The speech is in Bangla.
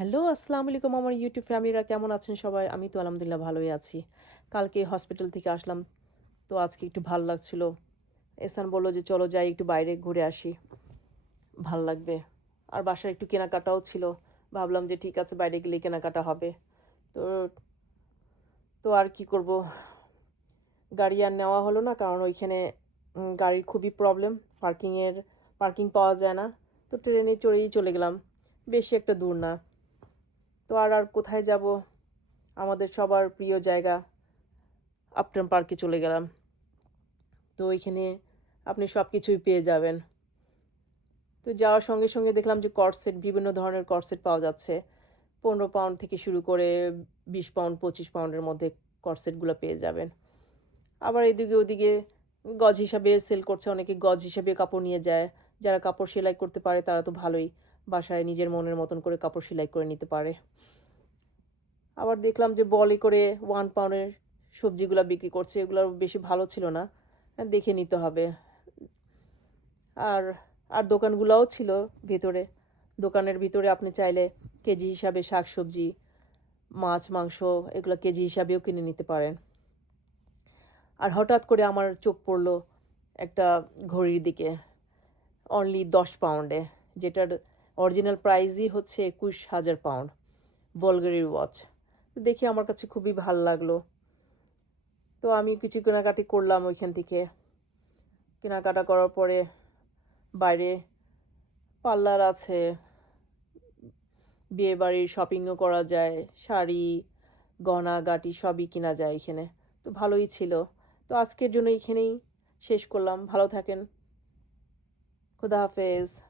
হ্যালো, আসসালামু আলাইকুম আমার ইউটিউব ফ্যামিলিরা কেমন আছেন সবাই? আমি তো আলহামদুলিল্লাহ ভালোই আছি। কালকে হসপিটাল থেকে আসলাম। তো আজকে একটু ভাল লাগছিল। এহসান বলল যে, "চলো যাই একটু বাইরে ঘুরে আসি। ভাল লাগবে।" আর বাসায় একটু কেনাকাটাও ছিল। ভাবলাম যে ঠিক আছে বাইরে গেলেই কেনাকাটা হবে। তো তো আর কি করব? গাড়ি আর নেওয়া হলো না কারণ ওইখানে গাড়ির খুবই প্রবলেম। পার্কিং পাওয়া যায় না। তো ট্রেনে চড়েই চলে গেলাম। বেশি একটা দূর না। তো আর কোথায় যাব? আমাদের সবার প্রিয় জায়গা আপটন পার্কে চলে গেলাম। তো ওইখানে আপনি সবকিছুই পেয়ে যাবেন। তো যাওয়ার সঙ্গে, সঙ্গে দেখলাম যে কর্ড সেট বিভিন্ন ধরনের কর্ড সেট পাওয়া যাচ্ছে। ৳15 থেকে শুরু করে ৳20, ৳25 মধ্যে কর্ড সেটগুলা পেয়ে যাবেন। আবার এদিকে ওদিকে গজ হিসাবে সেল করছে। অনেকে গজ হিসাবে কাপড় নিয়ে যায়। যারা কাপড় সেলাই করতে পারে তারা তো ভালোই। বাসায় নিজের মনের মতন করে কাপড় সেলাই করে নিতে পারে। আবার দেখলাম যে বলে করে 1 পাউন্ডের সবজিগুলা বিক্রি করছে। এগুলো বেশি ভালো ছিল না। দেখে নিতে হবে। আর আর দোকানগুলাও ছিল ভেতরে। দোকানের ভিতরে আপনি চাইলে কেজি হিসাবে শাকসবজি, মাছ, মাংস এগুলা কেজি হিসাবেও কিনে নিতে পারেন। আর হঠাৎ করে আমার চোখ পড়ল একটা ঘড়ির দিকে। অনলি 10 পাউন্ডে। যেটার অরিজিনাল প্রাইসই হচ্ছে 21,000 পাউন্ড। Bulgari watch. দেখে আমার কাছে খুবই ভাল লাগলো। তো আমি কিছু কেনাকাটি করলাম ওইখান থেকে। কেনাকাটা করার পরে বাইরে পার্লার আছে, বিয়েবাড়ির শপিংও করা যায়, শাড়ি, গয়নাগাটি সবই কিনা যায় এখানে। তো ভালোই ছিল। তো আজকের জন্য এইখানেই শেষ করলাম। ভালো থাকেন। খোদা হাফেজ।